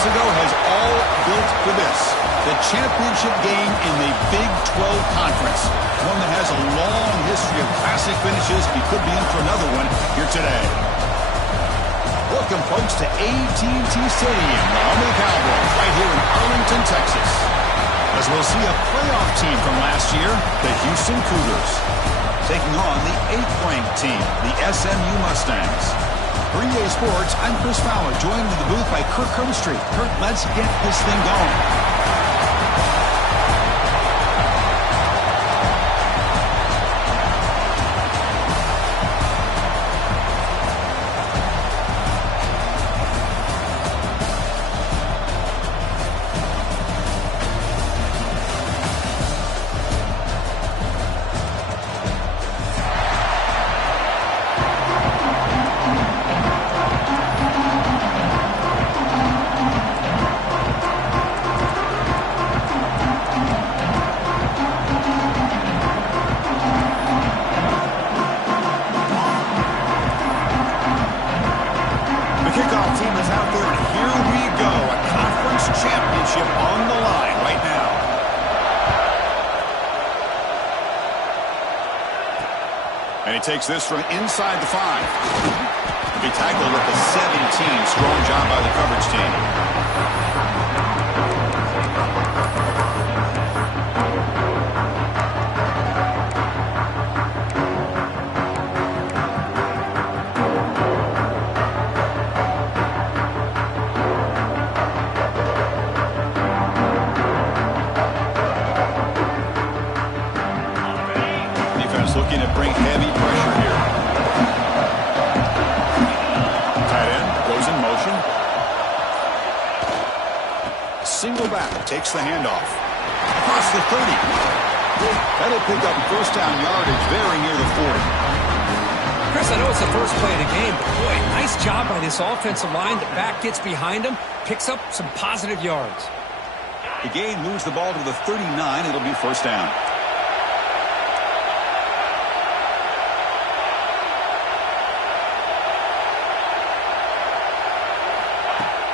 Ago has all built for this. The championship game in the Big 12 Conference. One that has a long history of classic finishes. We could be in for another one here today. Welcome, folks, to AT&T Stadium, the home of the Cowboys, right here in Arlington, Texas. As we'll see a playoff team from last year, the Houston Cougars, taking on the 8th-ranked team, the SMU Mustangs. For EA Sports, I'm Chris Fowler, joined in the booth by Kirk Hermstreet. Kirk, let's get this thing going. And he takes this from inside the 5. He'll be tackled at the 17. Strong job by the coverage team. Looking to bring heavy pressure here. Tight end goes in motion. Single back takes the handoff. Across the 30. That'll pick up first down yardage very near the 40. Chris, I know it's the first play of the game, but boy, nice job by this offensive line. The back gets behind him, picks up some positive yards. The gain moves the ball to the 39. It'll be first down.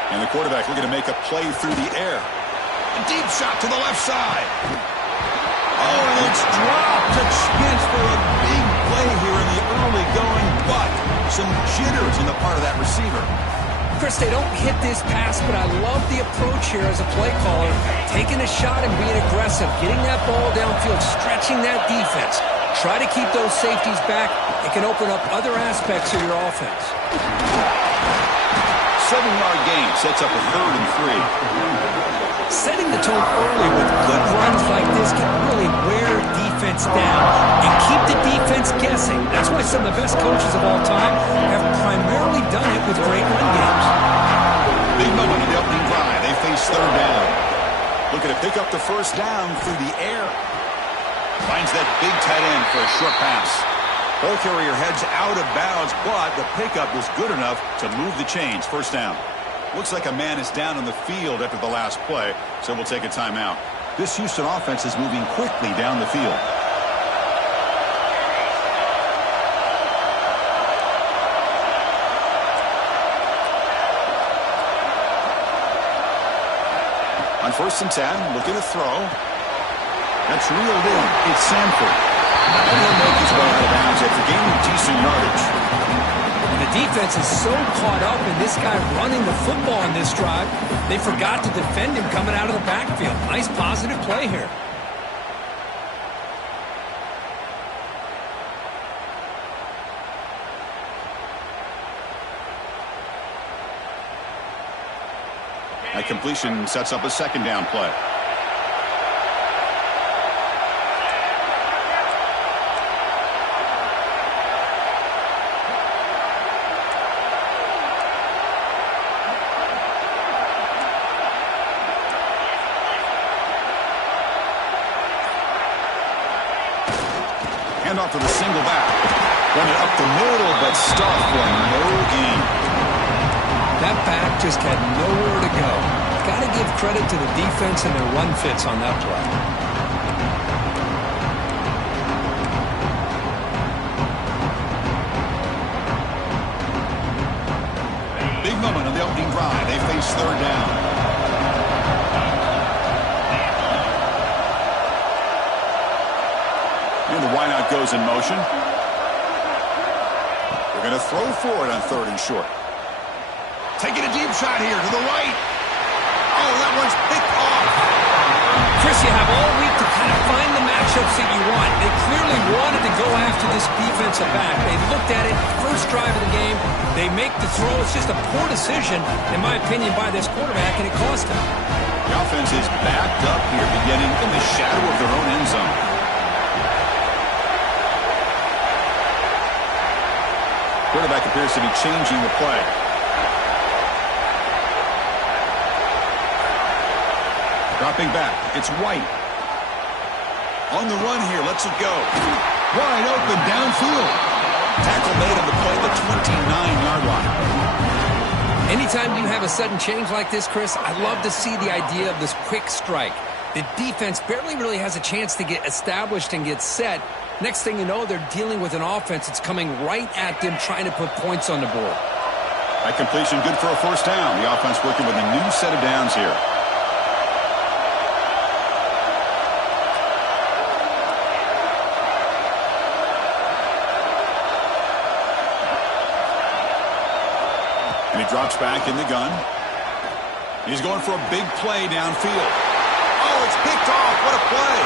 And the quarterback looking to make a play through the air. A deep shot to the left side. Oh, and it's dropped. A chance for a big play here in the early going, but some jitters on the part of that receiver. Chris, they don't hit this pass, but I love the approach here as a play caller. Taking a shot and being aggressive, getting that ball downfield, stretching that defense. Try to keep those safeties back. It can open up other aspects of your offense. 7-yard gain sets up a 3rd and 3. Setting the tone early with good runs like this can really wear defense down and keep the defense guessing. That's why some of the best coaches of all time have primarily done it with great run games. Big moment in the opening drive. They face 3rd down. Looking to pick up the first down through the air. Finds that big tight end for a short pass. Ball carrier heads out of bounds, but the pickup was good enough to move the chains. First down. Looks like a man is down on the field after the last play, so we'll take a timeout. This Houston offense is moving quickly down the field. On 1st and 10, looking to throw. That's reeled in. It's Sanford. And he'll make his way out of bounds after gaining decent yardage. The defense is so caught up in this guy running the football in this drive, they forgot to defend him coming out of the backfield. Nice positive play here. That completion sets up a 2nd down play. Hand off to the single back. Run it up the middle, but stuffed for no gain. That back just had nowhere to go. Got to give credit to the defense and their run fits on that play. Big moment on the opening drive. They face third down. And the wideout goes in motion. They're going to throw for it on third and short. Taking a deep shot here to the right. Oh, that one's picked off. Chris, you have all week to kind of find the matchups that you want. They clearly wanted to go after this defensive back. They looked at it, first drive of the game. They make the throw. It's just a poor decision, in my opinion, by this quarterback, and it cost him. The offense is backed up here, beginning in the shadow of their own end zone. Quarterback appears to be changing the play. Dropping back. It's White. On the run here. Lets it go. Wide open downfield. Tackle made on the play at the 29-yard line. Anytime you have a sudden change like this, Chris, I love to see the idea of this quick strike. The defense barely really has a chance to get established and get set. Next thing you know, they're dealing with an offense that's coming right at them, trying to put points on the board. That completion good for a first down. The offense working with a new set of downs here. And he drops back in the gun. He's going for a big play downfield. Oh, it's picked off. What a play.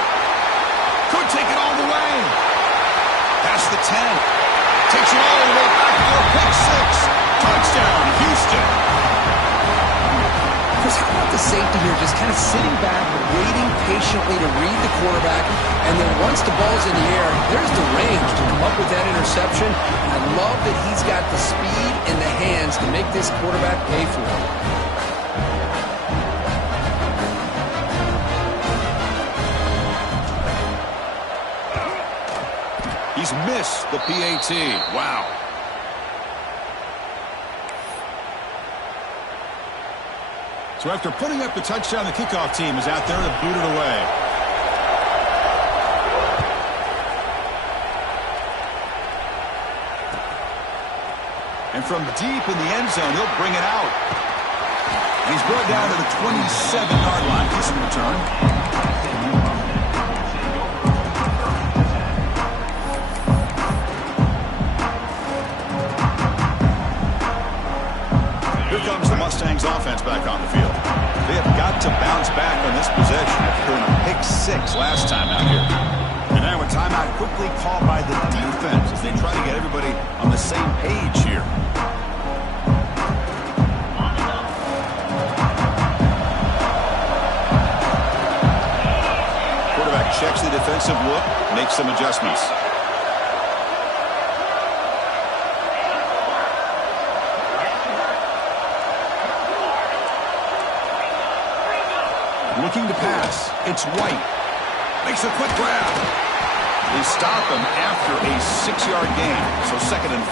Could take it all the way. Past the 10. Takes it all the way back for a pick six. Touchdown, Houston. Chris, how about the safety here? Just kind of sitting back, waiting patiently to read the quarterback. And then once the ball's in the air, there's the range to come up with that interception. I love that he's got the speed and the hands to make this quarterback pay for it. He's missed the PAT. Wow. So after putting up the touchdown, the kickoff team is out there to boot it away. And from deep in the end zone, he'll bring it out. And he's brought down to the 27-yard line. Decent return. Mustangs offense back on the field. They have got to bounce back on this possession after throwing a pick six last time out here. And now a timeout quickly called by the defense as they try to get everybody on the same page here. Quarterback checks the defensive look, makes some adjustments. Looking to pass. It's White. Makes a quick grab. They stop him after a 6-yard gain. So 2nd and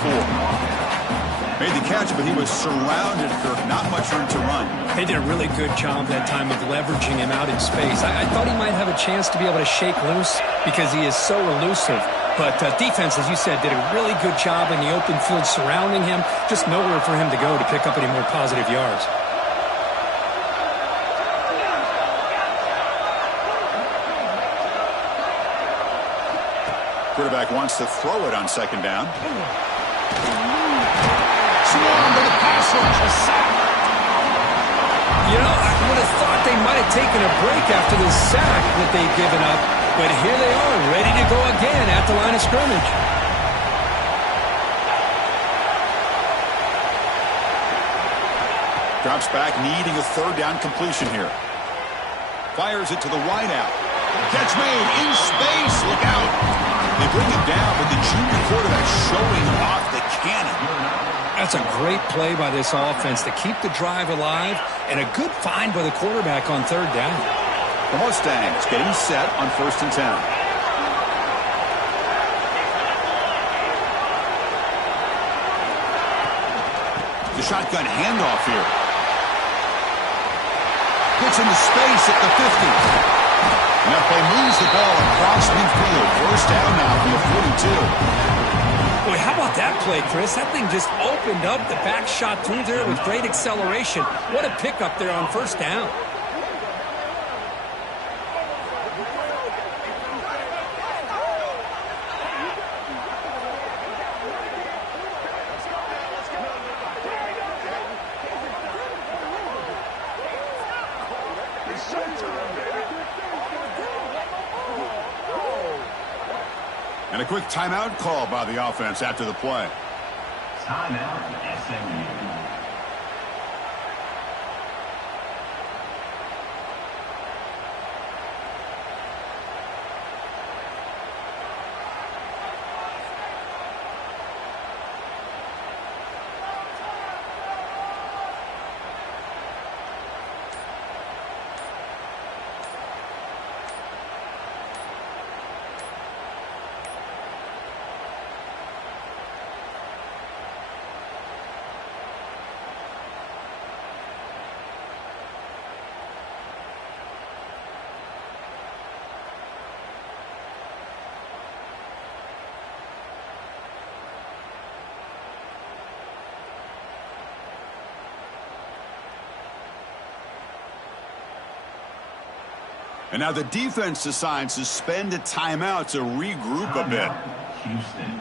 4. Made the catch, but he was surrounded, Kirk. Not much room to run. They did a really good job that time of leveraging him out in space. I thought he might have a chance to be able to shake loose because he is so elusive. But defense, as you said, did a really good job in the open field surrounding him. Just nowhere for him to go to pick up any more positive yards. Quarterback wants to throw it on 2nd down. Swarm to the pass rush. A sack. You know, I would have thought they might have taken a break after this sack that they've given up. But here they are, ready to go again at the line of scrimmage. Drops back, needing a 3rd down completion here. Fires it to the wideout. Catch made in space. Look out. They bring it down, but the junior quarterback showing off the cannon. That's a great play by this offense to keep the drive alive, and a good find by the quarterback on 3rd down. The Mustangs getting set on 1st and 10. shotgun handoff here. Gets into space at the 50. And that play moves the ball across midfield. First down now from the 42. Boy, how about that play, Chris? That thing just opened up the back shot through there with great acceleration. What a pickup there on first down. And a quick timeout call by the offense after the play. Timeout, SMU. And now the defense decides to spend a timeout to regroup a bit. Houston.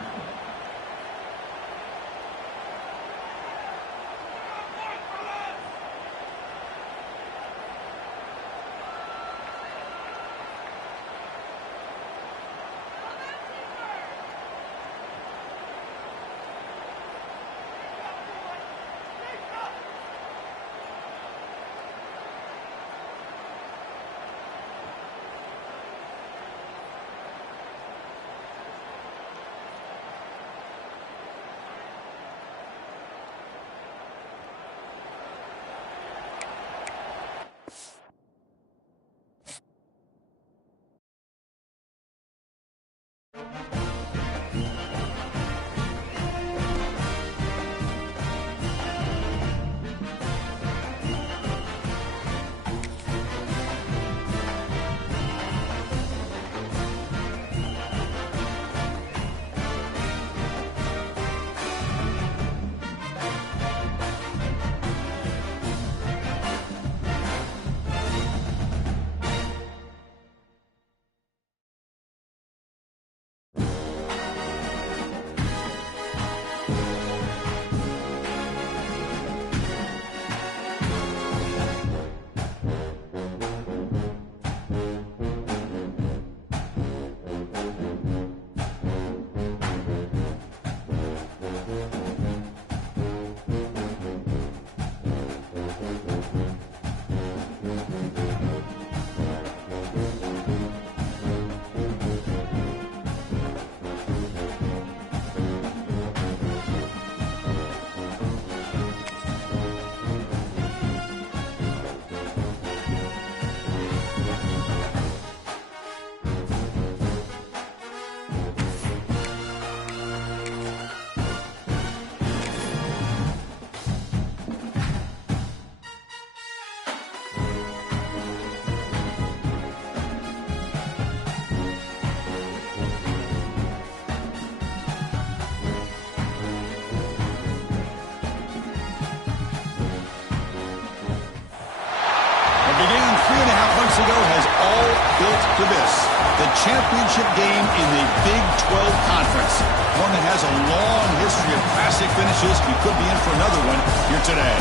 Began 3.5 months ago has all built to this. The championship game in the Big 12 Conference. One that has a long history of classic finishes. We could be in for another one here today.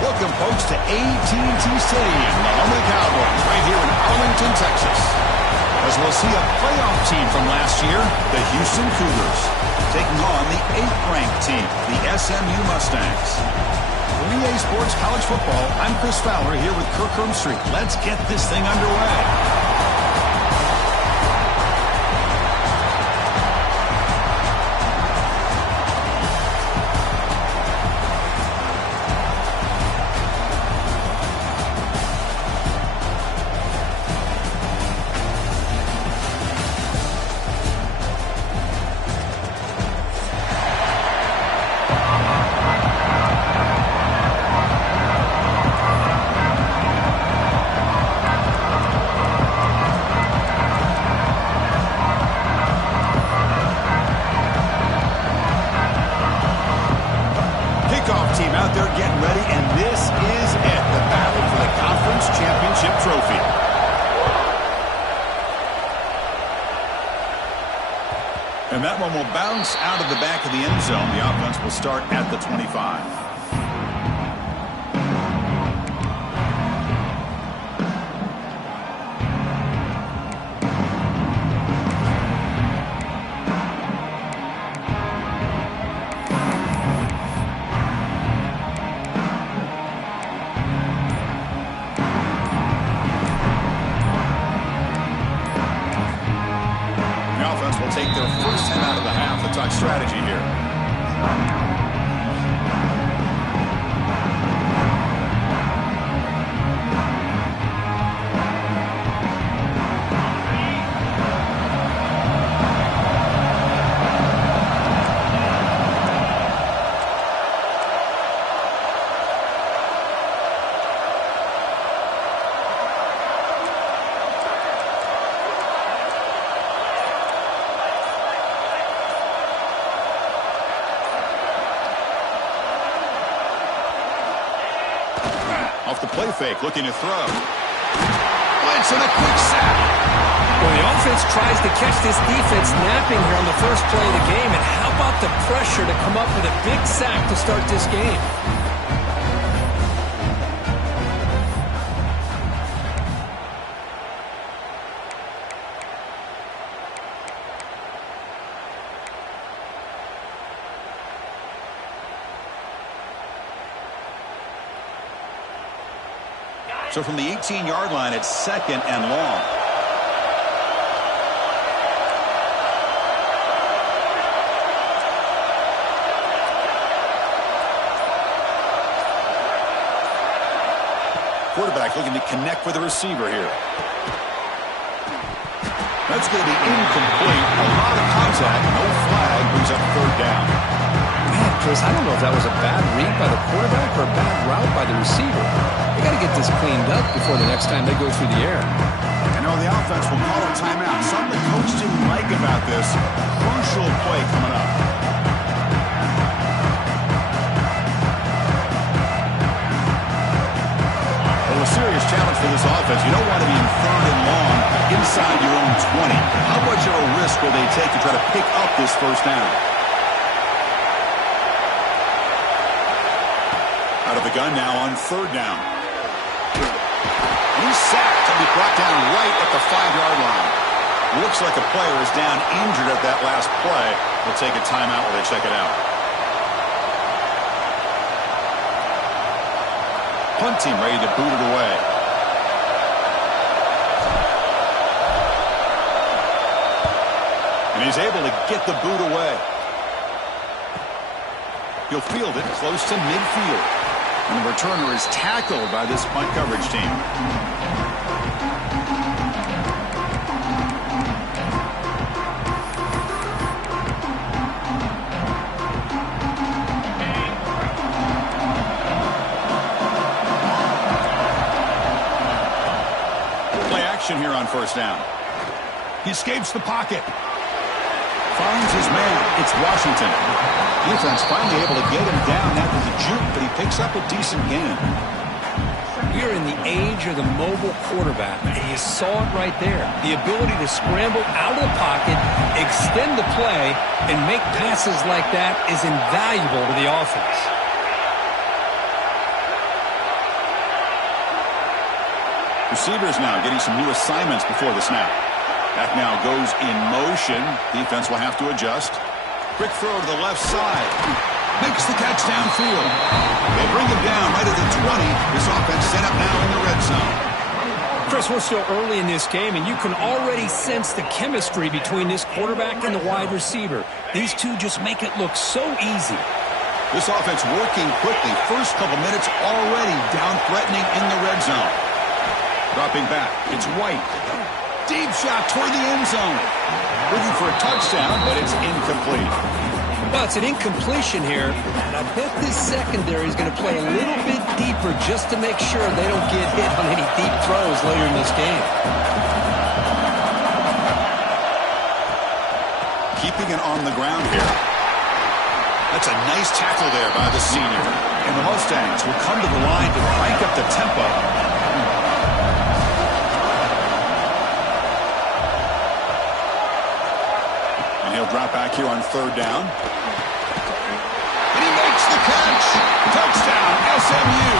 Welcome, folks, to AT&T Stadium, the home of the Cowboys, right here in Arlington, Texas. As we'll see a playoff team from last year, the Houston Cougars, taking on the 8th-ranked team, the SMU Mustangs. For EA Sports College Football, I'm Chris Fowler here with Kirk Street. Let's get this thing underway. And that one will bounce out of the back of the end zone. The offense will start at the 25. Take their first 10 out of the half. The touch strategy here. Off the play fake, looking to throw. Blitz and a quick sack. Well, the offense tries to catch this defense napping here on the first play of the game. And how about the pressure to come up with a big sack to start this game? So from the 18-yard line, it's 2nd and long. Quarterback looking to connect with the receiver here. That's going to be incomplete. A lot of contact. No flag. Brings up 3rd down. Man, Chris, I don't know if that was a bad read by the quarterback or a bad route by the receiver. They got to get this cleaned up before the next time they go through the air. I know the offense will call a timeout. Something the coach didn't like about this. Crucial play coming up. Well, a serious challenge for this offense. You don't want to be in 3rd and long inside your own 20. How much of a risk will they take to try to pick up this first down? Out of the gun now on 3rd down. He's sacked and be brought down right at the 5-yard line. Looks like a player is down injured at that last play. We'll take a timeout while they check it out. Punt team ready to boot it away. And he's able to get the boot away. He'll field it close to midfield. And the returner is tackled by this punt coverage team. Play action here on 1st down. He escapes the pocket. Finds his man. It's Washington. Defense finally able to get him down after the juke, but he picks up a decent gain. We're in the age of the mobile quarterback, and you saw it right there. The ability to scramble out of the pocket, extend the play, and make passes like that is invaluable to the offense. Receivers now getting some new assignments before the snap. That now goes in motion. Defense will have to adjust. Quick throw to the left side. Makes the catch downfield. They bring him down right at the 20. This offense set up now in the red zone. Chris, we're still early in this game, and you can already sense the chemistry between this quarterback and the wide receiver. These two just make it look so easy. This offense working quickly. First couple minutes already down threatening in the red zone. Dropping back. It's White. Deep shot toward the end zone. Looking for a touchdown, but it's incomplete. Well, it's an incompletion here, and I bet this secondary is going to play a little bit deeper just to make sure they don't get hit on any deep throws later in this game. Keeping it on the ground here. That's a nice tackle there by the senior. And the Mustangs will come to the line to crank up the tempo. He'll drop back here on third down. And he makes the catch. Touchdown, SMU.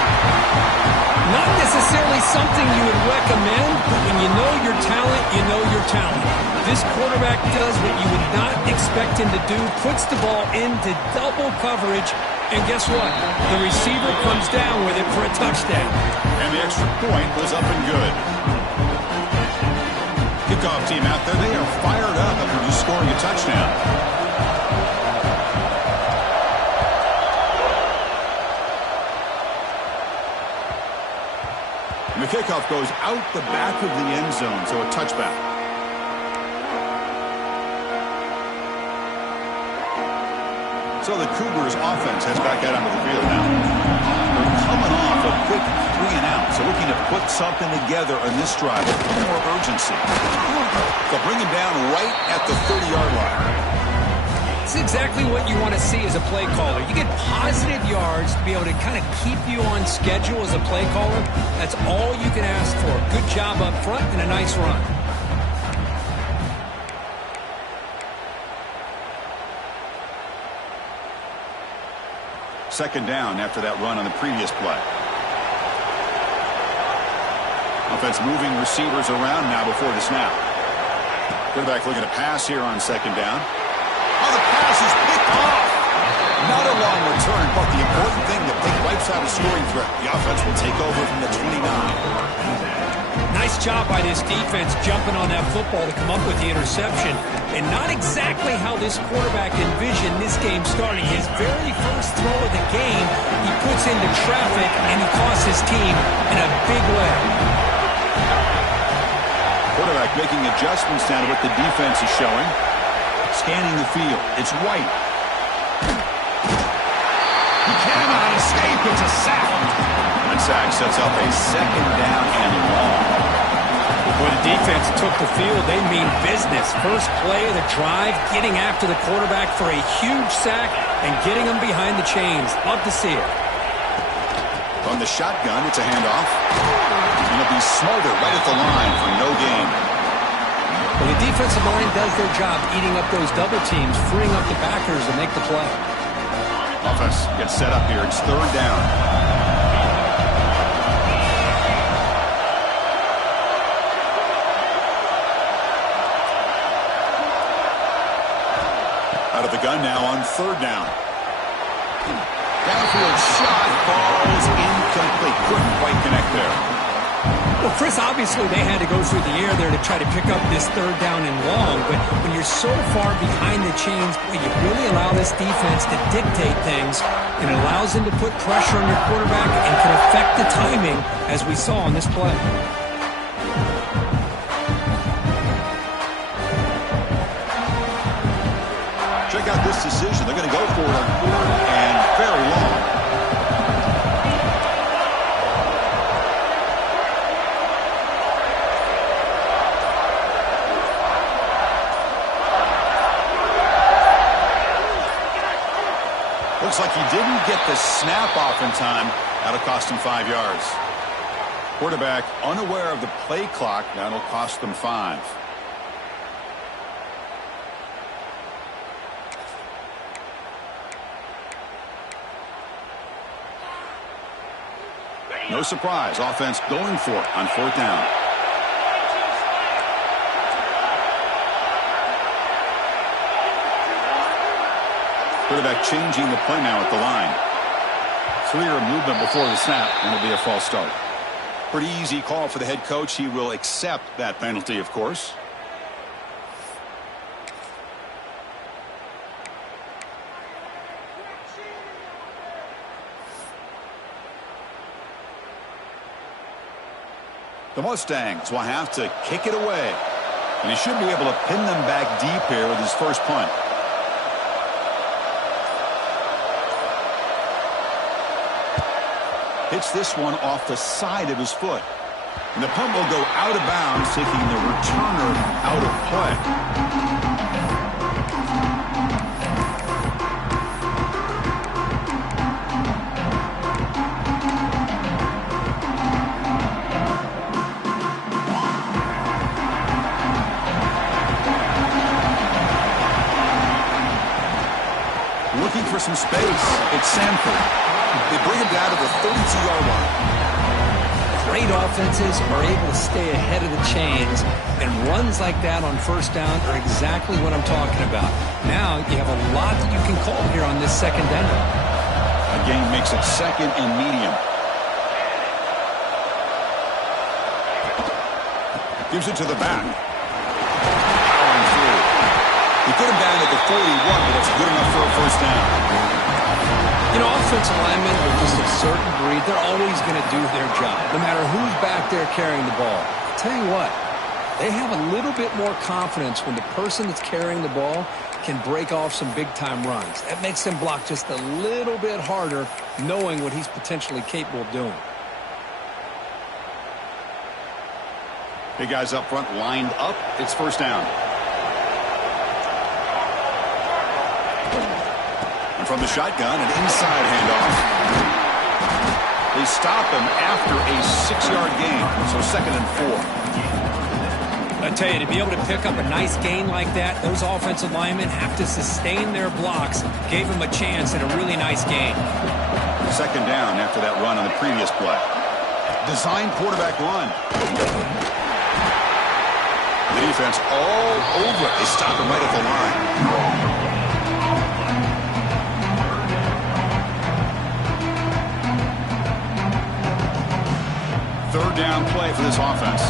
Not necessarily something you would recommend, but when you know your talent, you know your talent. This quarterback does what you would not expect him to do, puts the ball into double coverage, and guess what? The receiver comes down with it for a touchdown. And the extra point was up and good. Kickoff team out there, they are fired up after just scoring a touchdown. And the kickoff goes out the back of the end zone, so a touchback. So the Cougars offense heads back out onto the field now. They're coming off a quick 3-and-out, so looking to put something together on this drive. A little more urgency. They'll bring him down right at the 30-yard line. It's exactly what you want to see as a play caller. You get positive yards to be able to kind of keep you on schedule as a play caller. That's all you can ask for. Good job up front and a nice run. Second down after that run on the previous play. Offense moving receivers around now before the snap. Quarterback looking to pass here on second down. Oh, the pass is picked off. Not a long return, but the important thing that they wipes out a scoring threat. The offense will take over from the 29. Nice job by this defense jumping on that football to come up with the interception. And not exactly how this quarterback envisioned this game starting. His very first throw of the game, he puts into traffic, and he costs his team in a big way. Quarterback making adjustments now to what the defense is showing. Scanning the field. It's White. He cannot escape. It's a sack. That sack sets up a second down and long. When the defense took the field, they mean business. First play of the drive, getting after the quarterback for a huge sack and getting him behind the chains. Love to see it. On the shotgun, it's a handoff. And it'll be Smolder right at the line for no gain. Well, the defensive line does their job eating up those double teams, freeing up the backers to make the play. Offense gets set up here. It's third down. Out of the gun now on third down. Downfield shot falls incomplete. Couldn't quite connect there. Well, Chris, obviously they had to go through the air there to try to pick up this third down and long, but when you're so far behind the chains, boy, you really allow this defense to dictate things, and it allows them to put pressure on your quarterback and can affect the timing, as we saw on this play. Check out this decision. They're going to go for it on fourth and very long. Looks like he didn't get the snap off in time. That'll cost him 5 yards. Quarterback unaware of the play clock. That'll cost them 5. No surprise. Offense going for it on fourth down. Quarterback changing the play now at the line. Clear movement before the snap, and it'll be a false start. Pretty easy call for the head coach. He will accept that penalty, of course. The Mustangs will have to kick it away. And he should be able to pin them back deep here with his first punt. Hits this one off the side of his foot. And the punt will go out of bounds, taking the returner out of play. for some space. It's Sanford. They bring him down to the 32-yard line. Great offenses are able to stay ahead of the chains, and runs like that on first down are exactly what I'm talking about. Now you have a lot that you can call here on this second down. A gain makes it second and medium. Gives it to the back. Powering through. He put him down at the 41, but it's good enough for a first down. You know, offensive linemen are just a certain breed. They're always going to do their job, no matter who's back there carrying the ball. I'll tell you what, they have a little bit more confidence when the person that's carrying the ball can break off some big-time runs. That makes them block just a little bit harder, knowing what he's potentially capable of doing. Big guys up front lined up. It's first down. And from the shotgun, an inside handoff. They stop him after a 6-yard gain, so second and 4. I tell you, to be able to pick up a nice gain like that, those offensive linemen have to sustain their blocks. Gave him a chance at a really nice gain. Second down after that run on the previous play. Design quarterback run. The defense all over it. They stop him right at the line. Third down play for this offense.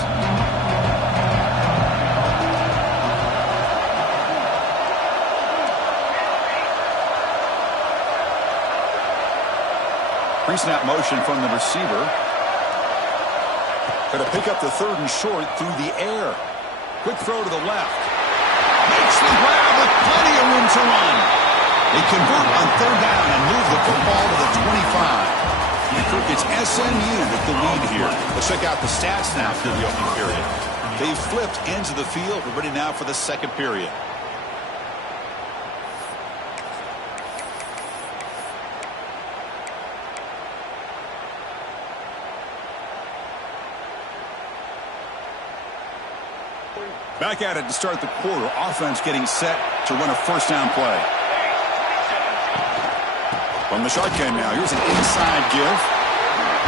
Pre-snap motion from the receiver. Going to pick up the third and short through the air. Quick throw to the left. Makes the grab with plenty of room to run. They convert on third down and move the football to the 25. It's SMU with the lead here. Let's check out the stats now through the opening period. They've flipped ends of the field. We're ready now for the second period. Back at it to start the quarter. Offense getting set to run a first down play. From the shotgun now. Here's an inside give.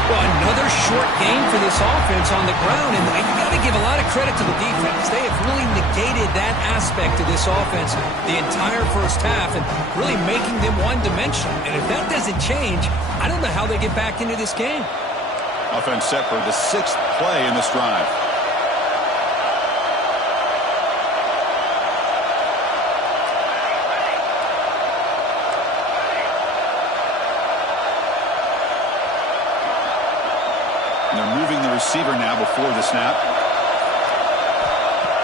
Well, another short game for this offense on the ground, and you got to give a lot of credit to the defense. They have really negated that aspect of this offense the entire first half and really making them one-dimensional. And if that doesn't change, I don't know how they get back into this game. Offense set for the 6th play in this drive. Receiver now before the snap.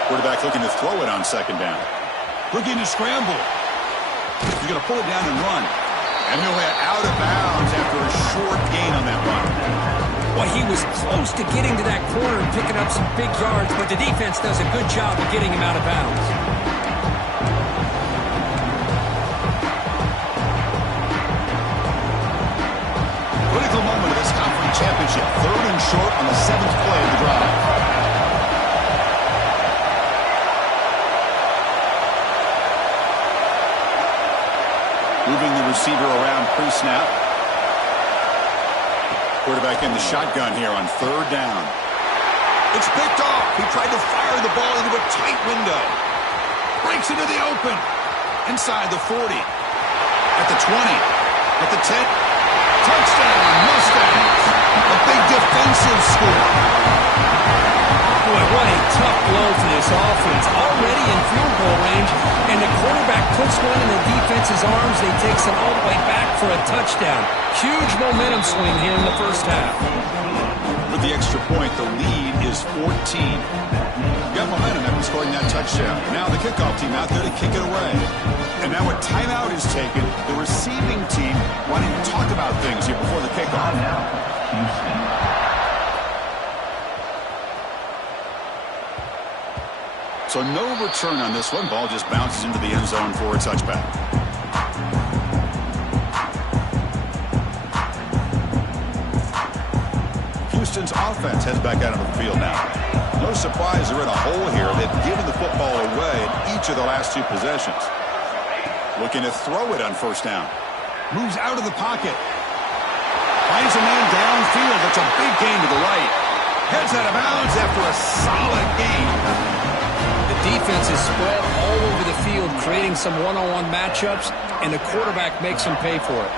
Quarterback looking to throw it on second down. Looking to scramble. He's going to pull it down and run. And he'll head out of bounds after a short gain on that run. Well, he was close to getting to that corner and picking up some big yards, but the defense does a good job of getting him out of bounds. Critical moment of this conference championship. Third and short on the 7th play of the drive. Moving the receiver around pre-snap. Quarterback in the shotgun here on third down. It's picked off. He tried to fire the ball into a tight window. Breaks into the open. Inside the 40. At the 20. At the 10. Touchdown, Mustangs. A big defensive score. Boy, what a tough blow to this offense. Already in field goal range, and the quarterback puts one in the defense's arms. They takes it all the way back for a touchdown. Huge momentum swing here in the first half. With the extra point, the lead is 14. Got momentum after scoring that touchdown. Now the kickoff team out there to kick it away. And now a timeout is taken. The receiving team wanting to talk about things here before the kickoff. So no return on this one. Ball just bounces into the end zone for a touchback. Houston's offense heads back out of the field now. No surprise they're in a hole here. They've given the football away in each of the last 2 possessions. Looking to throw it on first down. Moves out of the pocket. Finds a man downfield. That's a big gain to the right. Heads out of bounds after a solid gain. The defense is spread all over the field, creating some one-on-one matchups, and the quarterback makes them pay for it.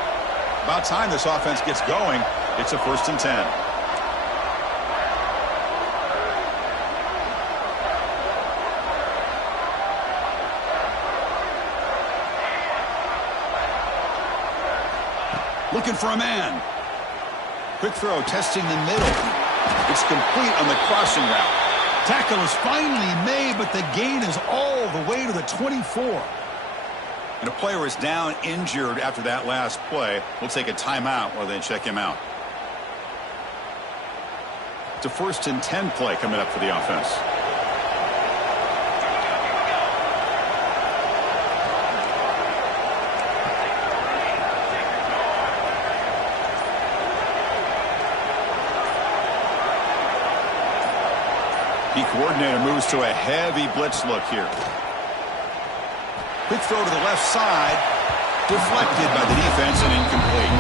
About time this offense gets going. It's a 1st and 10. Looking for a man. Quick throw, testing the middle. It's complete on the crossing route. Tackle is finally made, but the gain is all the way to the 24. And a player is down injured after that last play. We'll take a timeout while they check him out. It's a 1st and 10 play coming up for the offense. The coordinator moves to a heavy blitz look here. Quick throw to the left side. Deflected by the defense and incomplete.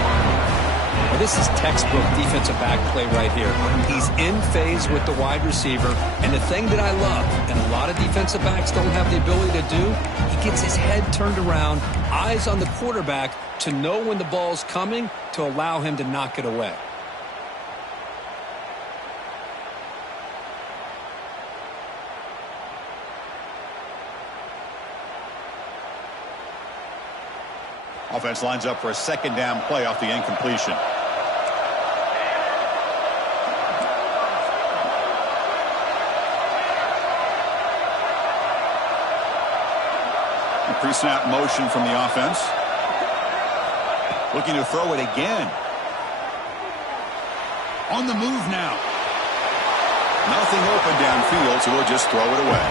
Well, this is textbook defensive back play right here. He's in phase with the wide receiver. And the thing that I love, and a lot of defensive backs don't have the ability to do, he gets his head turned around, eyes on the quarterback to know when the ball's coming to allow him to knock it away. Offense lines up for a 2nd down play off the incompletion. Pre-snap motion from the offense. Looking to throw it again. On the move now. Nothing open downfield, so he'll just throw it away.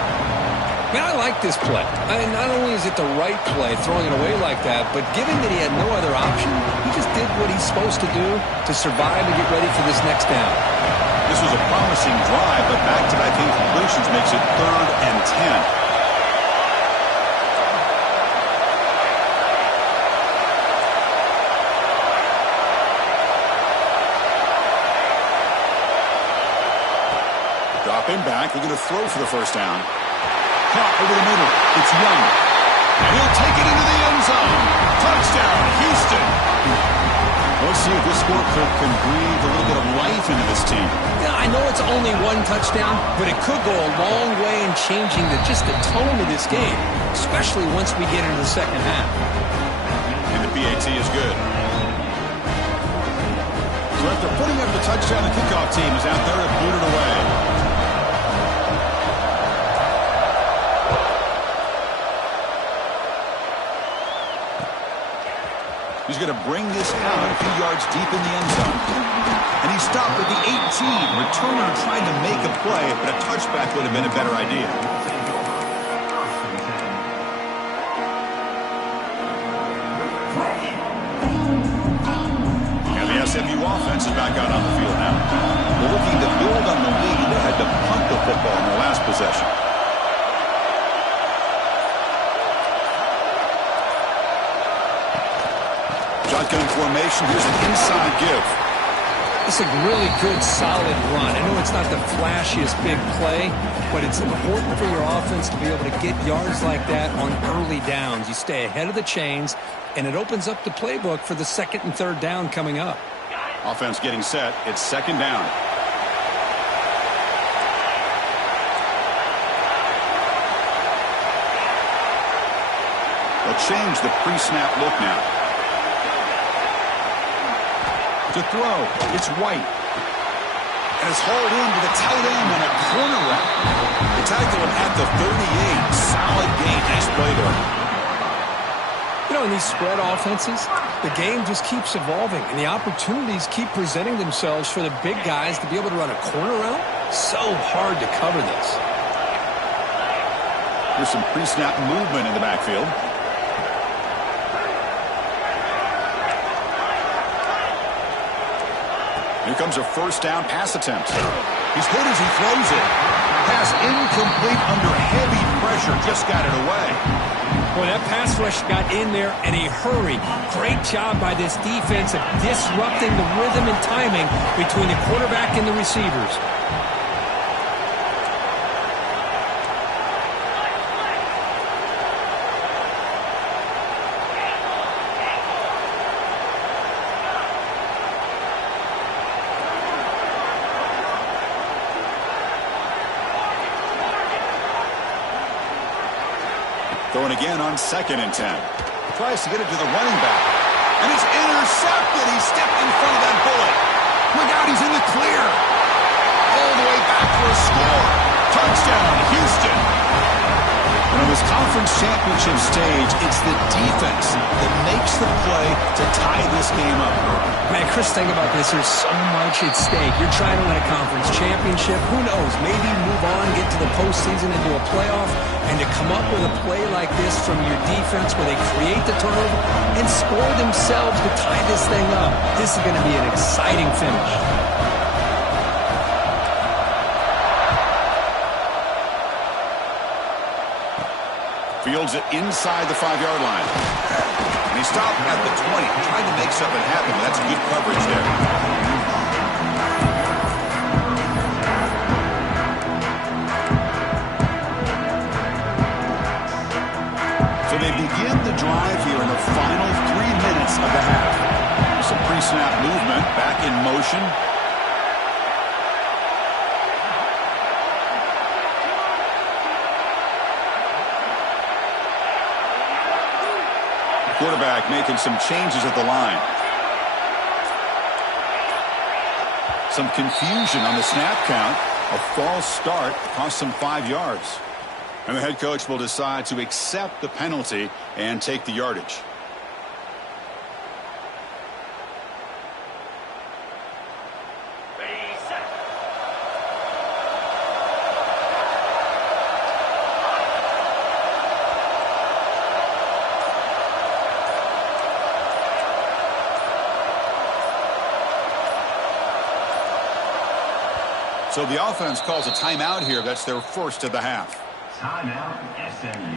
Man, I like this play. I mean, not only is it the right play, throwing it away like that, but given that he had no other option, he just did what he's supposed to do to survive and get ready for this next down. This was a promising drive, but back-to-back incompletions makes it 3rd and 10. Dropping back, looking to throw for the 1st down. Caught over the middle. It's Young. And he'll take it into the end zone. Touchdown, Houston. Let's see if this score can breathe a little bit of life into this team. Yeah, I know it's only 1 touchdown, but it could go a long way in changing just the tone of this game, especially once we get into the 2nd half. And the PAT is good. So after putting up the touchdown, the kickoff team is out there to boot it away. He's going to bring this out a few yards deep in the end zone. And he stopped at the 18. Returner trying to make a play, but a touchback would have been a better idea. And the SMU offense is back out on the field now. They're looking to build on the lead. They had to punt the football in their last possession. Shotgun formation. Here's an inside give. It's a really good, solid run. I know it's not the flashiest big play, but it's important for your offense to be able to get yards like that on early downs. You stay ahead of the chains, and it opens up the playbook for the 2nd and 3rd down coming up. Offense getting set. It's 2nd down. They'll change the pre-snap look now. To throw, it's White. And it's hauled in to the tight end on a corner route. The tackle him at the 38. Solid gain. Nice play there. You know, in these spread offenses, the game just keeps evolving, and the opportunities keep presenting themselves for the big guys to be able to run a corner route. So hard to cover this. There's some pre-snap movement in the backfield. Here comes a 1st down pass attempt. He's hit as he throws it. Pass incomplete under heavy pressure. Just got it away. Well, That pass rush got in there in a hurry. Great job by this defense of disrupting the rhythm and timing between the quarterback and the receivers. Throwing again on 2nd and 10. Tries to get it to the running back. And it's intercepted. He stepped in front of that bullet. Look out, he's in the clear. All the way back for a score. Touchdown, Houston. And on this conference championship stage, it's the defense that makes the play to tie this game up. Man, Chris, think about this. There's so much at stake. You're trying to win a conference championship. Who knows? Maybe move on, get to the postseason, into a playoff. And to come up with a play like this from your defense where they create the turnover and score themselves to tie this thing up, this is going to be an exciting finish. Fields it inside the 5-yard line. And he stopped at the 20, trying to make something happen. That's good coverage there. So they begin the drive here in the final 3 minutes of the half. Some pre-snap movement, back in motion. Quarterback making some changes at the line. Some confusion on the snap count. A false start cost some 5 yards. And the head coach will decide to accept the penalty and take the yardage. So the offense calls a timeout here. That's their first of the half. Timeout, SMU.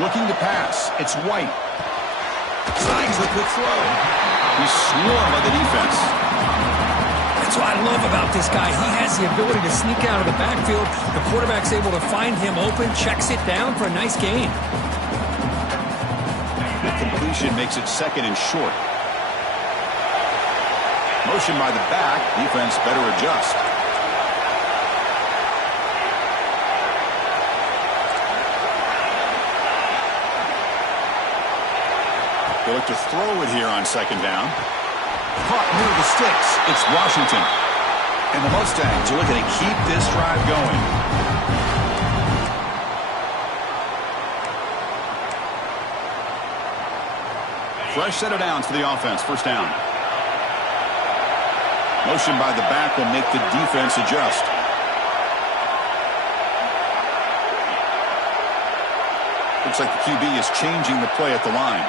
Looking to pass. It's White. Signs the quick throw. He's swarmed by the defense. That's what I love about this guy. He has the ability to sneak out of the backfield. The quarterback's able to find him open, checks it down for a nice gain. The completion makes it 2nd and short. Motion by the back. Defense better adjust. They look to throw it here on 2nd down. Caught near the sticks. It's Washington. And the Mustangs are looking to keep this drive going. Fresh set of downs for the offense. 1st down. Motion by the back will make the defense adjust. Looks like the QB is changing the play at the line.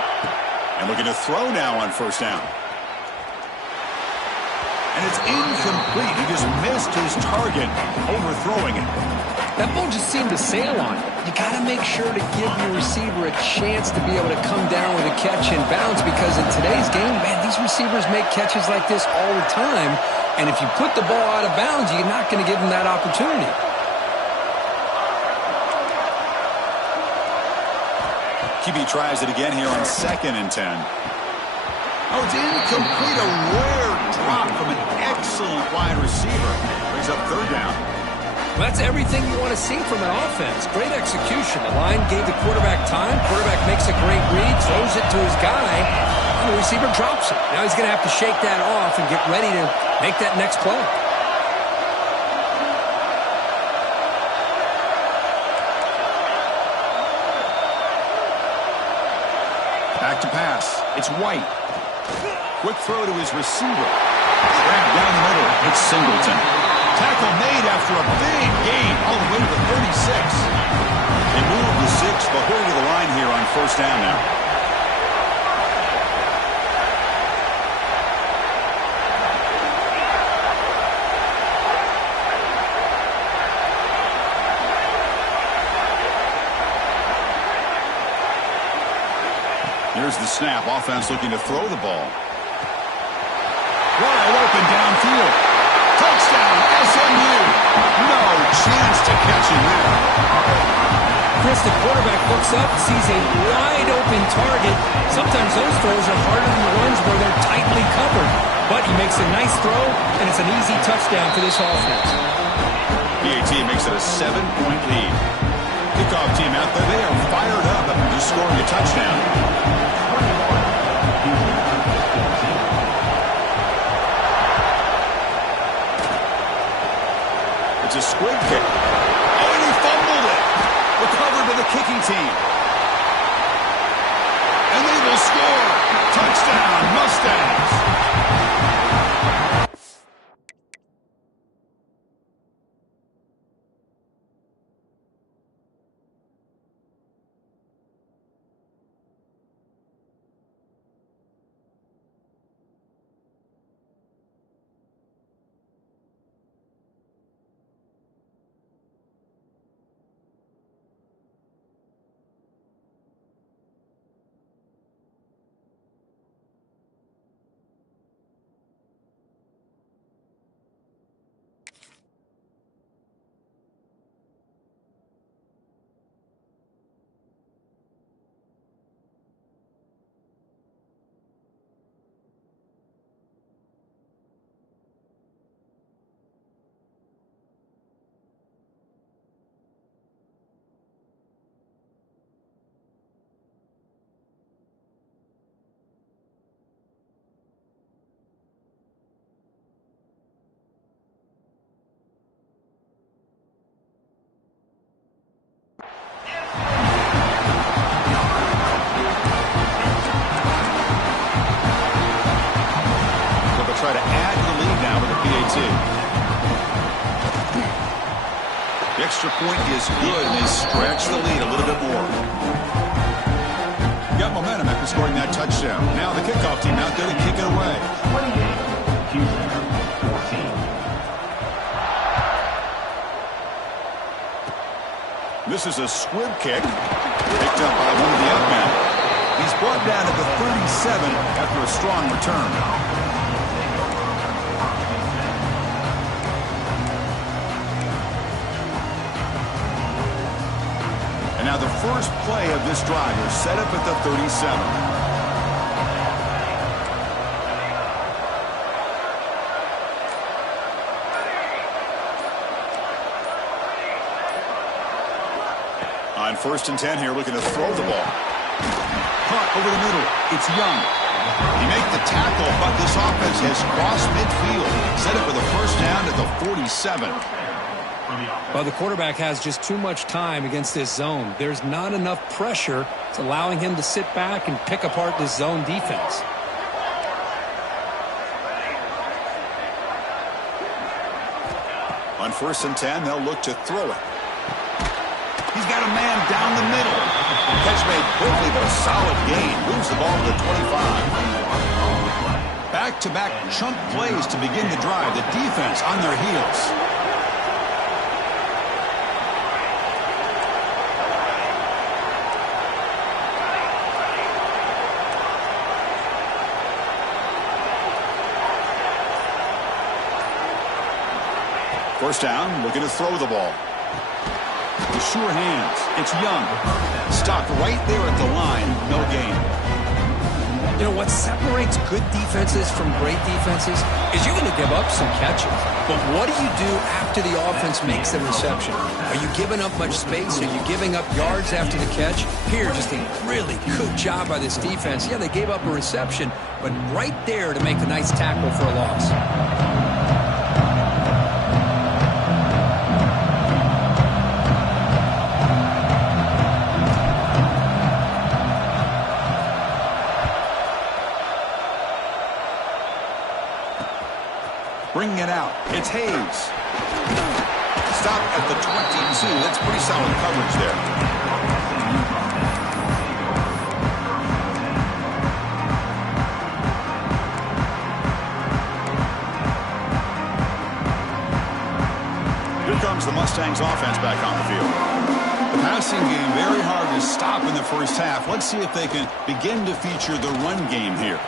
And looking to throw now on 1st down. And it's incomplete. He just missed his target, overthrowing it. That ball just seemed to sail on it. You got to make sure to give your receiver a chance to be able to come down with a catch and bounce, because in today's game, man, these receivers make catches like this all the time. And if you put the ball out of bounds, you're not going to give them that opportunity. QB tries it again here on 2nd and 10. Oh, it's incomplete. A rare drop from an excellent wide receiver. Brings up 3rd down. Well, that's everything you want to see from an offense. Great execution. The line gave the quarterback time. Quarterback makes a great read, throws it to his guy, and the receiver drops it. Now he's going to have to shake that off and get ready to make that next play. Back to pass. It's White. Quick throw to his receiver. Dragged down the middle. It's Singleton. Tackle made after a big gain all the way to the 36. down now. Here's the snap. Offense looking to throw the ball. Wide open downfield. Touchdown, SMU. No chance to catch him there. Chris, the quarterback looks up, sees a wide open target. Sometimes those throws are harder than the ones where they're tightly covered. But he makes a nice throw, and it's an easy touchdown for this offense. BAT makes it a 7-point lead. Kickoff team out there, they are fired up after just scoring a touchdown. It's a squib kick. Oh, and he fumbled it. Recovered by the kicking team. And they will score. Touchdown, Mustangs. Try to add to the lead now with the PAT. The extra point is good, and they stretch the lead a little bit more. Got momentum after scoring that touchdown. Now the kickoff team out there to kick it away. 28-14. This is a squib kick picked up by one of the up men. He's brought down at the 37 after a strong return. And now the first play of this drive is set up at the 37. On 1st and 10 here, looking to throw the ball. Caught over the middle. It's Young. He made the tackle, but this offense has crossed midfield. Set up with a first down at the 47. Well, the quarterback has just too much time against this zone. There's not enough pressure. It's allowing him to sit back and pick apart this zone defense. On 1st and 10, they'll look to throw it. He's got a man down the middle. Catch made quickly, but a solid gain. Moves the ball to the 25. Back-to-back chunk plays to begin the drive. The defense on their heels. First down, looking to throw the ball. With sure hands, it's Young. Stopped right there at the line, no gain. You know, what separates good defenses from great defenses is you're going to give up some catches. But what do you do after the offense makes the reception? Are you giving up much space? Are you giving up yards after the catch? Here, just a really good job by this defense. Yeah, they gave up a reception, but right there to make a nice tackle for a loss. Bringing it out. It's Hayes. Stop at the 22. That's pretty solid coverage there. brings offense back on the field. The passing game very hard to stop in the first half. Let's see if they can begin to feature the run game here.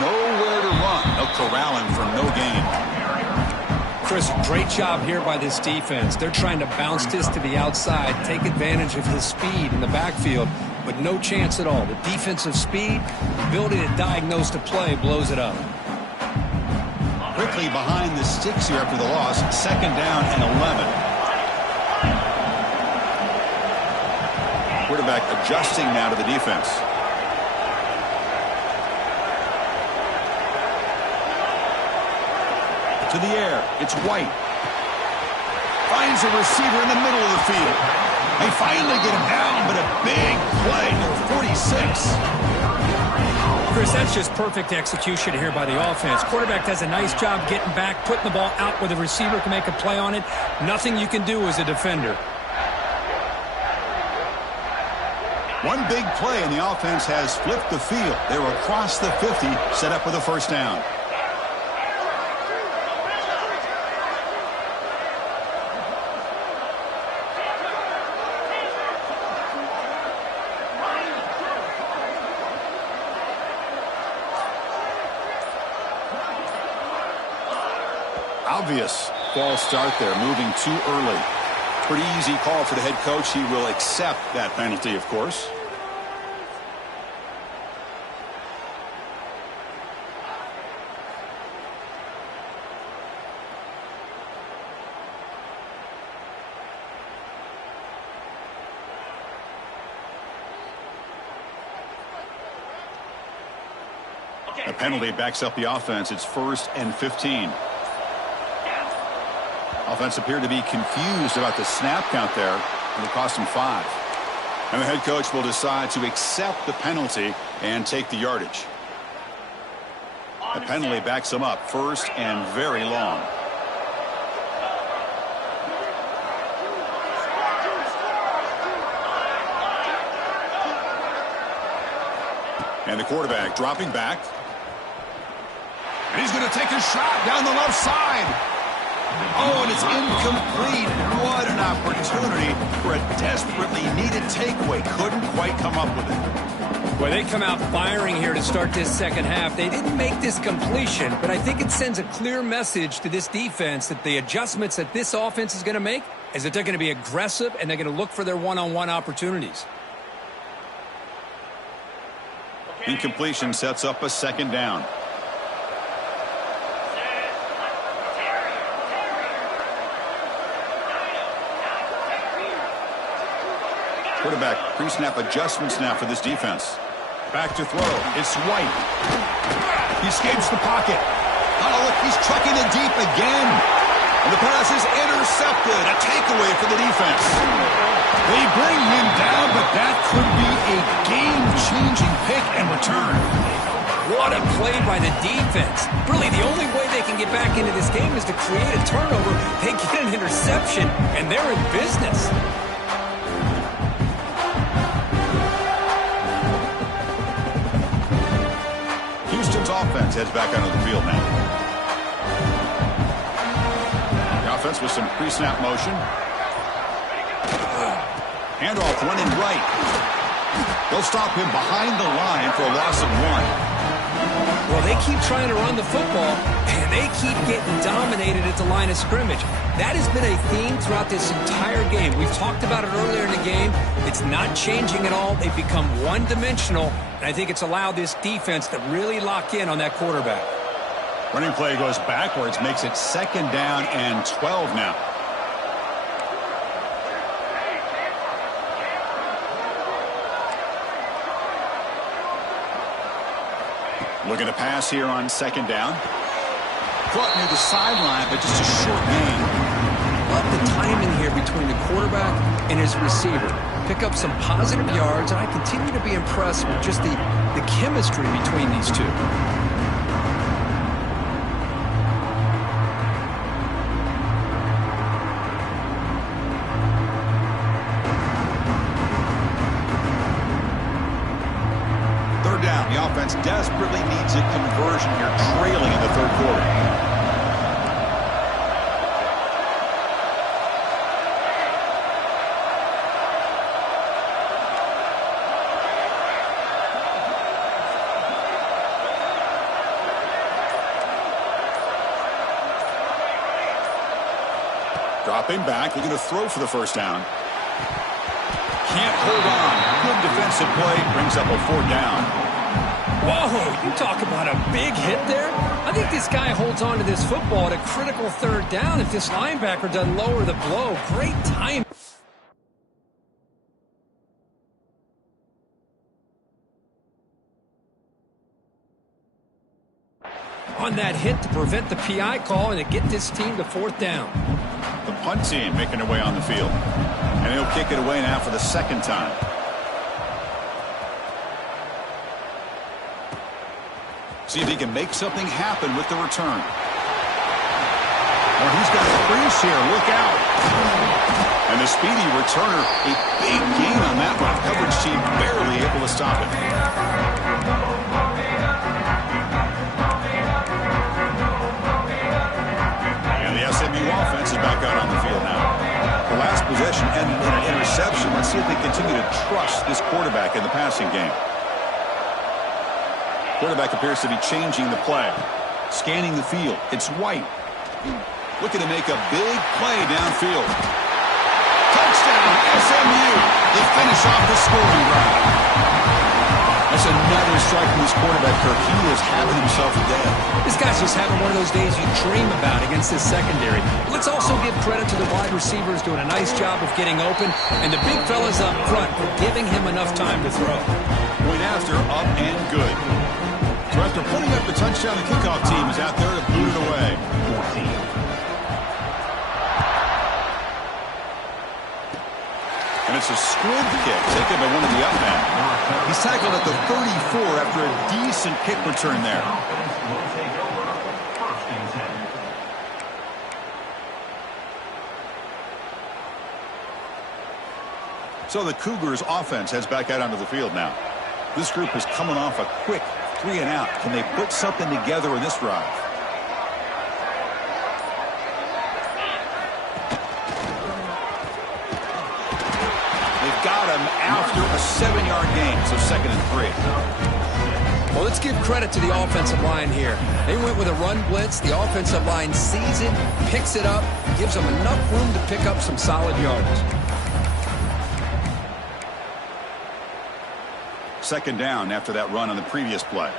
Nowhere to run. They'll corral him for no gain. Chris, great job here by this defense. They're trying to bounce this to the outside, take advantage of his speed in the backfield, but no chance at all. The defensive speed, ability to diagnose the play, blows it up. Quickly behind the sticks here after the loss. 2nd down and 11. Quarterback adjusting now to the defense. To the air. It's White. Finds a receiver in the middle of the field. They finally get him down, but a big play. Number 46. Chris, that's just perfect execution here by the offense. Quarterback does a nice job getting back, putting the ball out where the receiver can make a play on it. Nothing you can do as a defender. One big play, and the offense has flipped the field. They were across the 50, set up with a first down. Obvious false start there, moving too early. Pretty easy call for the head coach. He will accept that penalty, of course. A penalty backs up the offense. It's 1st and 15. Offense appeared to be confused about the snap count there, and it cost him 5. And the head coach will decide to accept the penalty and take the yardage. The penalty backs him up, 1st and very long. And the quarterback dropping back. And he's going to take a shot down the left side. Oh, and it's incomplete. What an opportunity for a desperately needed takeaway. Couldn't quite come up with it. Well, they come out firing here to start this second half. They didn't make this completion, but I think it sends a clear message to this defense that the adjustments that this offense is going to make is that they're going to be aggressive and they're going to look for their one-on-one opportunities. Incompletion sets up a 2nd down. Quarterback pre-snap adjustments now for this defense. Back to throw. It's White. He escapes the pocket. Oh, look, he's trucking it deep again. And the pass is intercepted. A takeaway for the defense. They bring him down, but that could be a game-changing pick and return. What a play by the defense. Really, the only way they can get back into this game is to create a turnover. They get an interception, and they're in business. Offense heads back onto the field now. The offense with some pre-snap motion. Handoff running right. They'll stop him behind the line for a loss of 1. Well, they keep trying to run the football, and they keep getting dominated at the line of scrimmage. That has been a theme throughout this entire game. We've talked about it earlier in the game. It's not changing at all. They've become one-dimensional, and I think it's allowed this defense to really lock in on that quarterback. Running play goes backwards, makes it 2nd down and 12 now. Looking to pass here on 2nd down. Caught near the sideline, but just a short gain. Love the timing here between the quarterback and his receiver. Pick up some positive yards, and I continue to be impressed with just the chemistry between these two. The offense desperately needs a conversion here, trailing in the 3rd quarter. Dropping back, looking to throw for the first down. Can't hold on. Good defensive play. Brings up a 4th down. Whoa, you talk about a big hit there. I think this guy holds on to this football at a critical 3rd down if this linebacker doesn't lower the blow. Great time. On that hit to prevent the PI call and to get this team to 4th down. The punt team making their way on the field. And he'll kick it away now for the 2nd time. See if he can make something happen with the return. Oh, he's got a crease here. Look out. And the speedy returner, a big gain on that one. Coverage team barely able to stop it. And the SMU offense is back out on the field now. The last possession ended in an interception. Let's see if they continue to trust this quarterback in the passing game. Quarterback appears to be changing the play. Scanning the field. It's White. Looking to make a big play downfield. Touchdown, SMU. They finish off the scoring drive. That's another strike from this quarterback, Kirk. He is having himself a day. This guy's just having one of those days you dream about against this secondary. Let's also give credit to the wide receivers doing a nice job of getting open, and the big fellas up front for giving him enough time to throw. Point after, up and good. So after putting up the touchdown, the kickoff team is out there to boot it away. 14. And it's a squib kick taken by one of the up men. He's tackled at the 34 after a decent kick return there. Offense will take over. 1st and 10. So the Cougars offense heads back out onto the field now. This group is coming off a quick 3 and out. Can they put something together in this drive? They've got him after a 7-yard gain, so 2nd and 3. Well, let's give credit to the offensive line here. They went with a run blitz. The offensive line sees it, picks it up, gives them enough room to pick up some solid yards. 2nd down after that run on the previous play.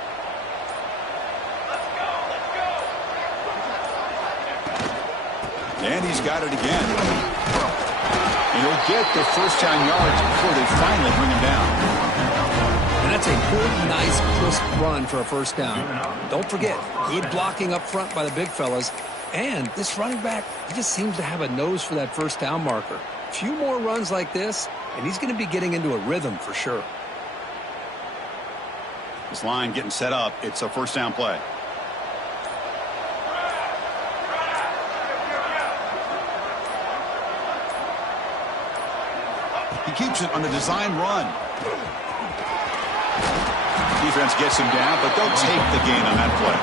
And he's got it again. And he'll get the 1st down yards before they finally bring him down. And that's a good, nice, crisp run for a 1st down. Don't forget, good blocking up front by the big fellas. And this running back, he just seems to have a nose for that 1st down marker. A few more runs like this, and he's going to be getting into a rhythm for sure. This line getting set up. It's a 1st down play. He keeps it on the design run. Defense gets him down, but they'll take the gain on that play.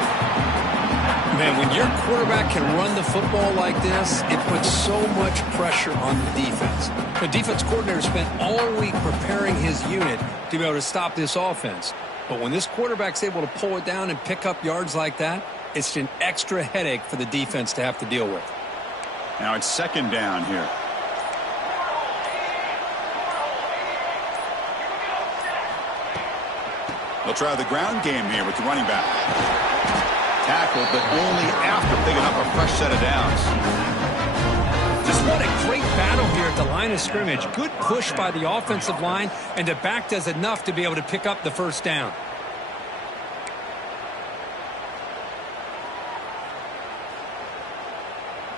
Man, when your quarterback can run the football like this, it puts so much pressure on the defense. The defense coordinator spent all week preparing his unit to be able to stop this offense. But when this quarterback's able to pull it down and pick up yards like that, it's an extra headache for the defense to have to deal with. Now it's 2nd down here. They'll try the ground game here with the running back. Tackled, but only after picking up a fresh set of downs. Just what a great battle here at the line of scrimmage. Good push by the offensive line, and the back does enough to be able to pick up the 1st down.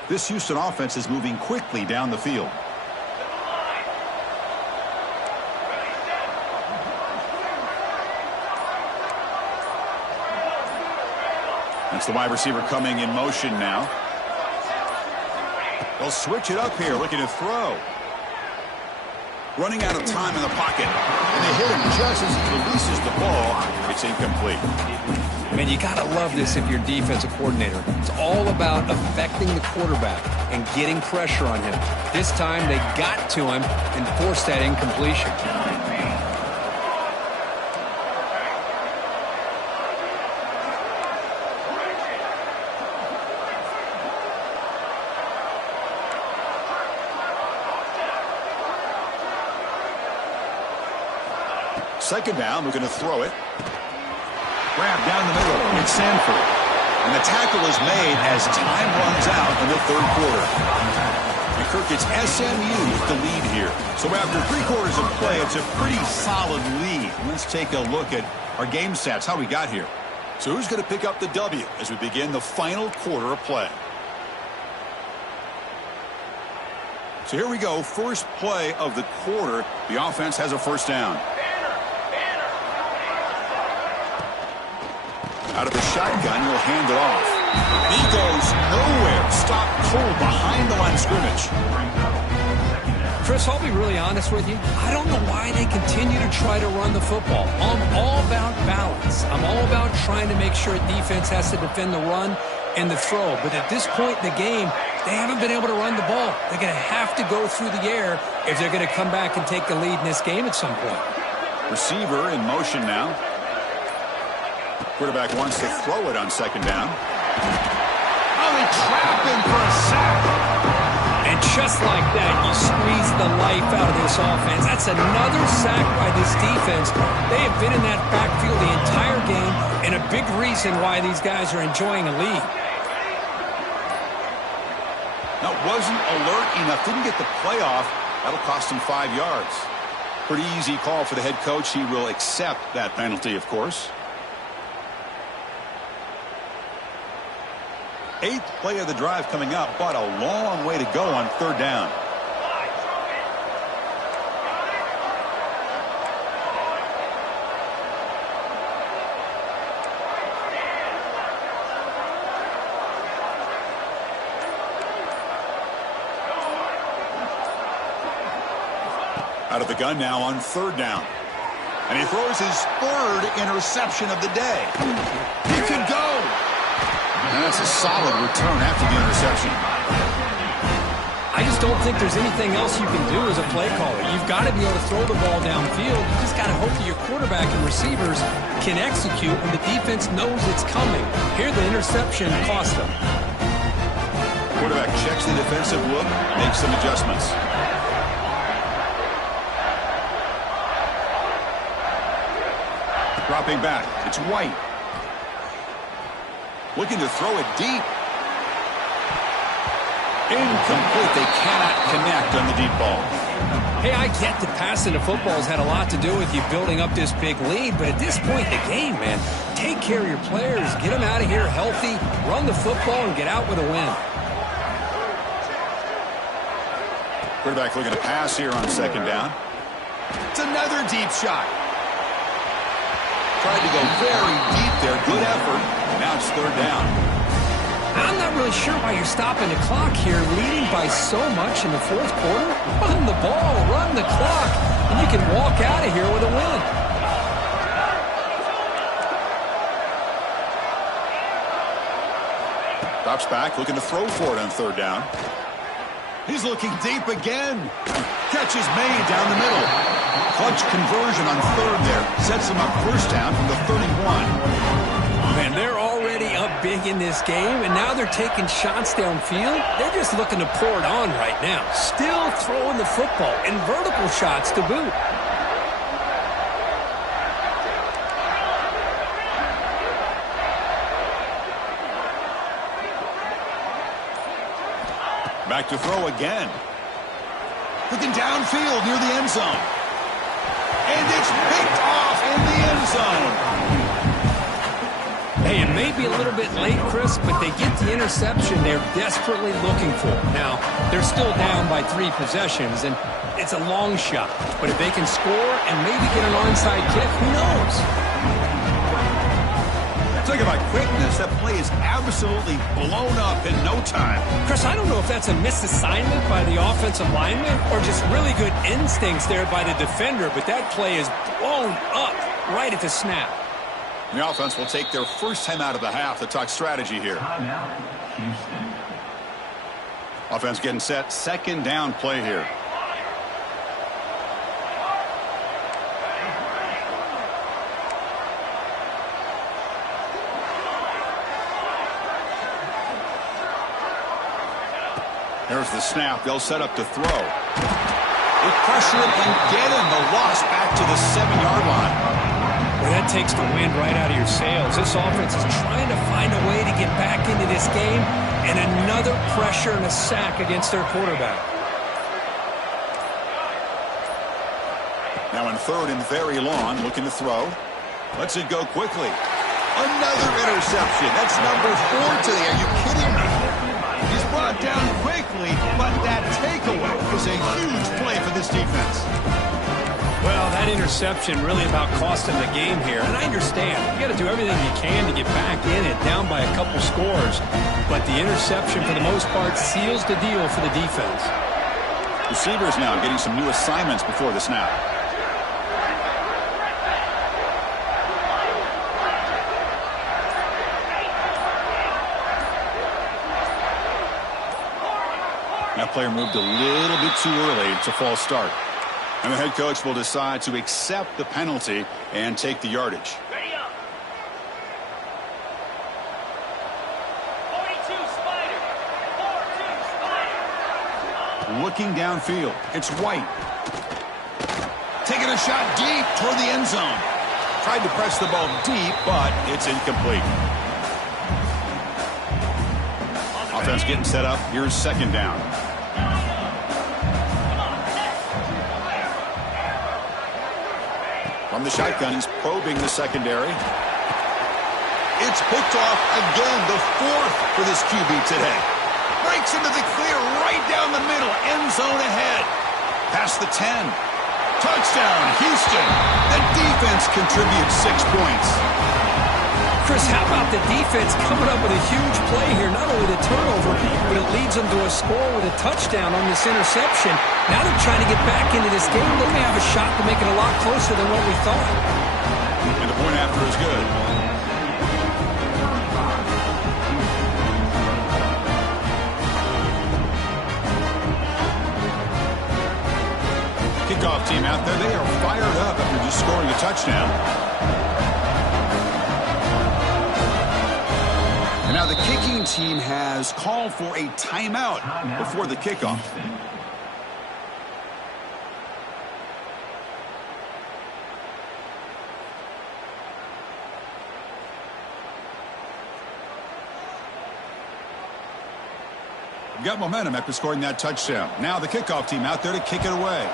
This Houston offense is moving quickly down the field. That's the wide receiver coming in motion now. They'll switch it up here, looking to throw. Running out of time in the pocket. And they hit him just as he releases the ball. It's incomplete. Man, you got to love this if you're defensive coordinator. It's all about affecting the quarterback and getting pressure on him. This time they got to him and forced that incompletion. Second down, we're going to throw it. Grab down the middle. It's Sanford. And the tackle is made as time runs out in the third quarter. And Kirk, it's SMU with the lead here. So after 3 quarters of play, it's a pretty solid lead. Let's take a look at our game stats, how we got here. So who's going to pick up the W as we begin the final quarter of play? So here we go, first play of the quarter. The offense has a first down. Out of the shotgun, he'll hand it off. And he goes nowhere. Stopped cold behind the line of scrimmage. Chris, I'll be really honest with you. I don't know why they continue to try to run the football. I'm all about balance. I'm all about trying to make sure defense has to defend the run and the throw. But at this point in the game, they haven't been able to run the ball. They're going to have to go through the air if they're going to come back and take the lead in this game at some point. Receiver in motion now. Quarterback wants to throw it on second down. Oh, they trap him for a sack. And just like that, you squeeze the life out of this offense. That's another sack by this defense. They have been in that backfield the entire game, and a big reason why these guys are enjoying a lead. Now, wasn't alert enough. Didn't get the play off. That'll cost him 5 yards. Pretty easy call for the head coach. He will accept that penalty, of course. 8th play of the drive coming up, but a long way to go on third down. Out of the gun now on third down. And he throws his 3rd interception of the day. He could go. And that's a solid return after the interception. I just don't think there's anything else you can do as a play caller. You've got to be able to throw the ball downfield. You just got to hope that your quarterback and receivers can execute when the defense knows it's coming. Here, the interception cost them. Quarterback checks the defensive look, makes some adjustments. Dropping back, it's White. Looking to throw it deep. Incomplete. They cannot connect on the deep ball. Hey, I get that passing the football has had a lot to do with you building up this big lead, but at this point in the game, man, take care of your players. Get them out of here healthy, run the football, and get out with a win. Quarterback looking to pass here on second down. It's another deep shot. Tried to go very deep there. Good effort. Now it's third down. I'm not really sure why you're stopping the clock here, leading by so much in the fourth quarter. Run the ball, run the clock, and you can walk out of here with a win. Drops back, looking to throw for it on third down. He's looking deep again. Catch is made down the middle. Clutch conversion on third there. Sets him up first down from the 31. Man, they're already up big in this game, and now they're taking shots downfield. They're just looking to pour it on right now. Still throwing the football, and vertical shots to boot. Back to throw again. Looking downfield near the end zone. And it's picked off in the end zone. Hey, it may be a little bit late, Chris, but they get the interception they're desperately looking for. Now, they're still down by 3 possessions, and it's a long shot. But if they can score and maybe get an onside kick, who knows? Talk about quickness. That play is absolutely blown up in no time. Chris, I don't know if that's a misassignment by the offensive lineman or just really good instincts there by the defender, but that play is blown up right at the snap. The offense will take their first time out of the half to talk strategy here. Timeout, Houston. Offense getting set. Second down play here. There's the snap. They'll set up to throw. They pressure him and get him. The loss back to the 7-yard line. Well, that takes the wind right out of your sails. This offense is trying to find a way to get back into this game, and another pressure and a sack against their quarterback. Now in 3rd and very long, looking to throw. Lets it go quickly. Another interception. That's number 4 today. Are you kidding me? He's brought down quickly, but that takeaway is a huge play for this defense. Well, that interception really about cost him the game here. And I understand. You got to do everything you can to get back in it, down by a couple scores. But the interception, for the most part, seals the deal for the defense. Receivers now getting some new assignments before the snap. That player moved a little bit too early. It's a false start. And the head coach will decide to accept the penalty and take the yardage. Ready up. 42 Spider. 42 Spider. Looking downfield. It's White. Taking a shot deep toward the end zone. Tried to press the ball deep, but it's incomplete. Offense getting set up. Here's 2nd down. From the shotgun, he's probing the secondary. It's picked off again, the 4th for this QB today. Breaks into the clear right down the middle, end zone ahead. Past the 10. Touchdown, Houston. The defense contributes 6 points. Chris, how about the defense coming up with a huge play here? Not only the turnover, but it leads them to a score with a touchdown on this interception. Now they're trying to get back into this game. They may have a shot to make it a lot closer than what we thought. And the point after is good. Kickoff team out there. They are fired up after just scoring a touchdown. And now the kicking team has called for a timeout before the kickoff. Got momentum after scoring that touchdown. Now the kickoff team out there to kick it away.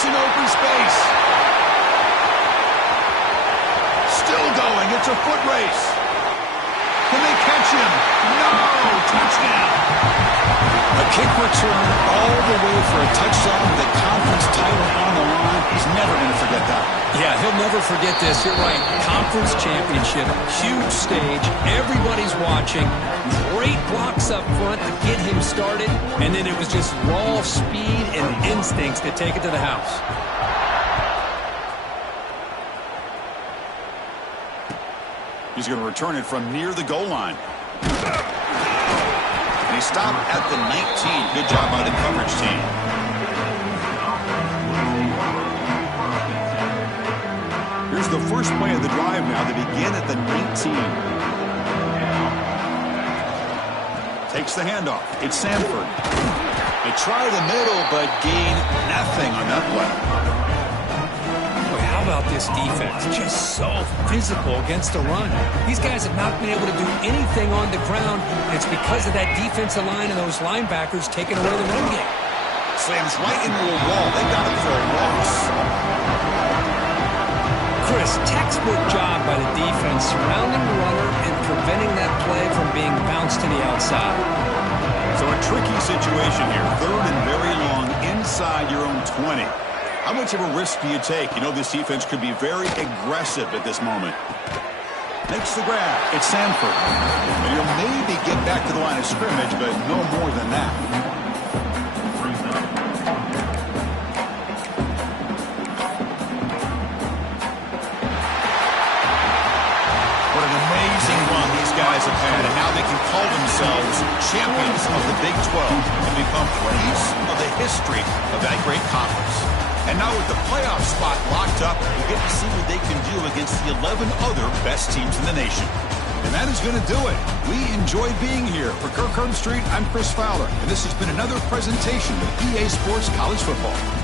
In open space. Still going. It's a foot race. Can they catch him? No! Touchdown. A kick return all the way for a touchdown with a conference title on the line. He's never going to forget that. Yeah, he'll never forget this. You're right. Conference championship, huge stage. Everybody's watching. Great blocks up front to get him started. And then it was just raw speed and instincts to take it to the house. He's going to return it from near the goal line. And he stopped at the 19. Good job by the coverage team. Here's the first play of the drive now. They begin at the 19. Takes the handoff. It's Sanford. They try the middle, but gain nothing on that play. Boy, how about this defense? Just so physical against the run. These guys have not been able to do anything on the ground. And it's because of that defensive line and those linebackers taking away the run game. Slams right into a wall. They got it for a loss. Chris, textbook job by the defense surrounding the runner and preventing that play from being bounced to the outside. So a tricky situation here. 3rd and very long inside your own 20. How much of a risk do you take? You know this defense could be very aggressive at this moment. Makes the grab. It's Sanford. And you'll maybe get back to the line of scrimmage, but no more than that. What an amazing run these guys have had, and now they can call themselves champions of the Big 12 and become a piece of the history of that great conference. And now with the playoff spot locked up, we get to see what they can do against the 11 other best teams in the nation. And that is is going to do it. We enjoy being here. For Kirk Herbstreit, I'm Chris Fowler, and this has been another presentation of EA Sports College Football.